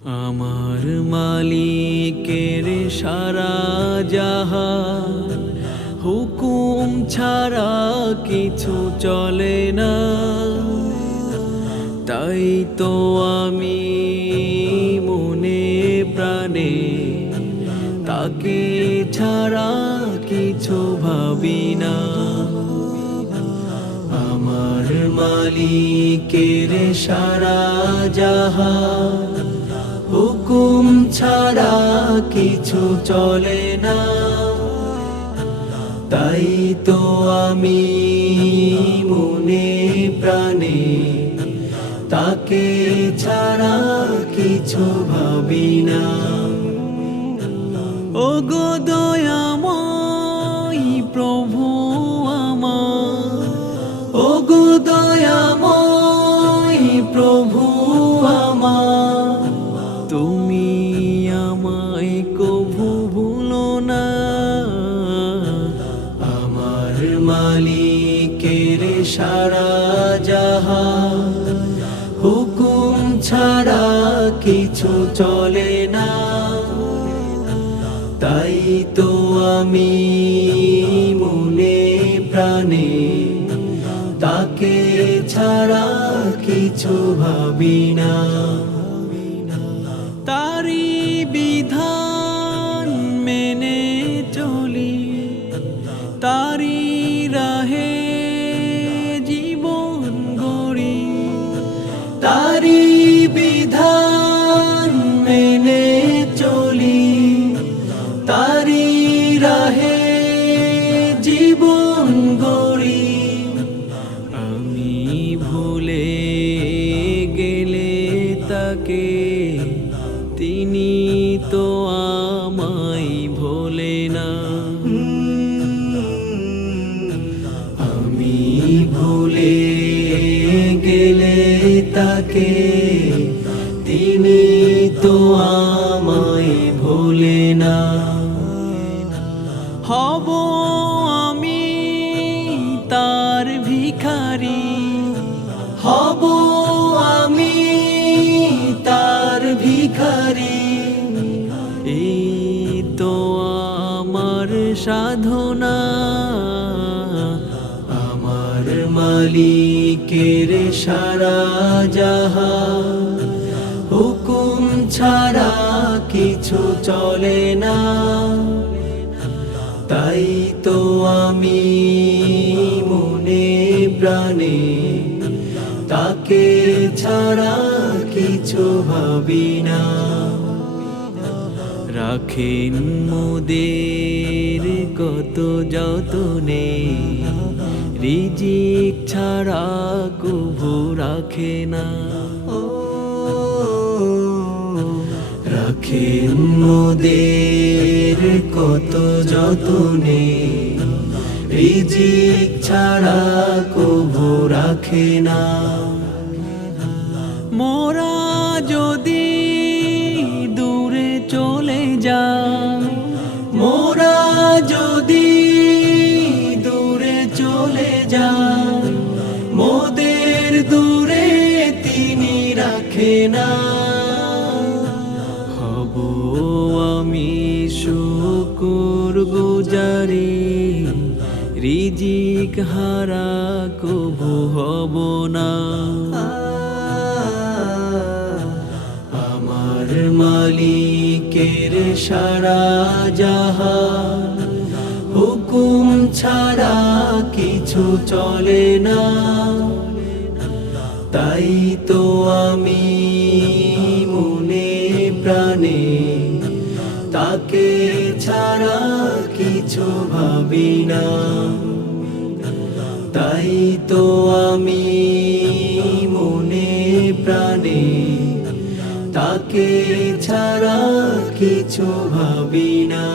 আমার মালিকের সারা জাহান হুকুম ছাড়া কিছু চলে না। তাই তো আমি মনে প্রাণে তাকে ছাড়া কিছু ভাবি না। আমার মালিকের সারা হুকুম ছাড়া কিছু চলে না। তাই তো আমি মনে প্রাণে তাকে ছাড়া কিছু ভাবি না। ও গো দয়াময় মালিকের সারা জাহান। হুকুম ছাড়া কিছু চলে না। তাই তো আমি মনে প্রাণে তাকে ছাড়া কিছু ভাবি না। তারি বিধান মেনে চলি। তারি রাহে জীবন গড়ি। আমি ভুলে গেলে তাকে, তিনি তো আমায় ভোলে না। আমি ভুলে গেলে তাকে তিনি তো আমায় ভোলে না। হব আমি তার ভিখারি। হব আমি তার ভিখারি। এই তো আমার সাধনা। আমার মালিকের সারা হুকুম ছাড়া কিছু চলে না। তাই তো আমি মনে প্রাণে তাকে ছাড়া কিছু ভাবি না। রাখেন মোদের কত যতনে, রিজিক ছাড়া কভু রাখে না। মোদের কত যতনে রিজিক ছাড়া কবু রাখে না। মোরা শুকুর গুজারি রিজিক হারা কবু হব না। আমার মালিকের সারা জাহান, হুকুম ছাড়া কিছু চলে না। তাই তো আমি তাকে ছাড়া কিছু ভাবি না। তাই তো আমি মনে প্রাণে তাকে ছাড়া কিছু ভাবি না।